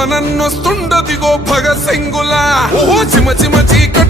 పవనన్నొస్తుండదిగో భగ సింగులా. ఓ చిమ చిమ చీకటి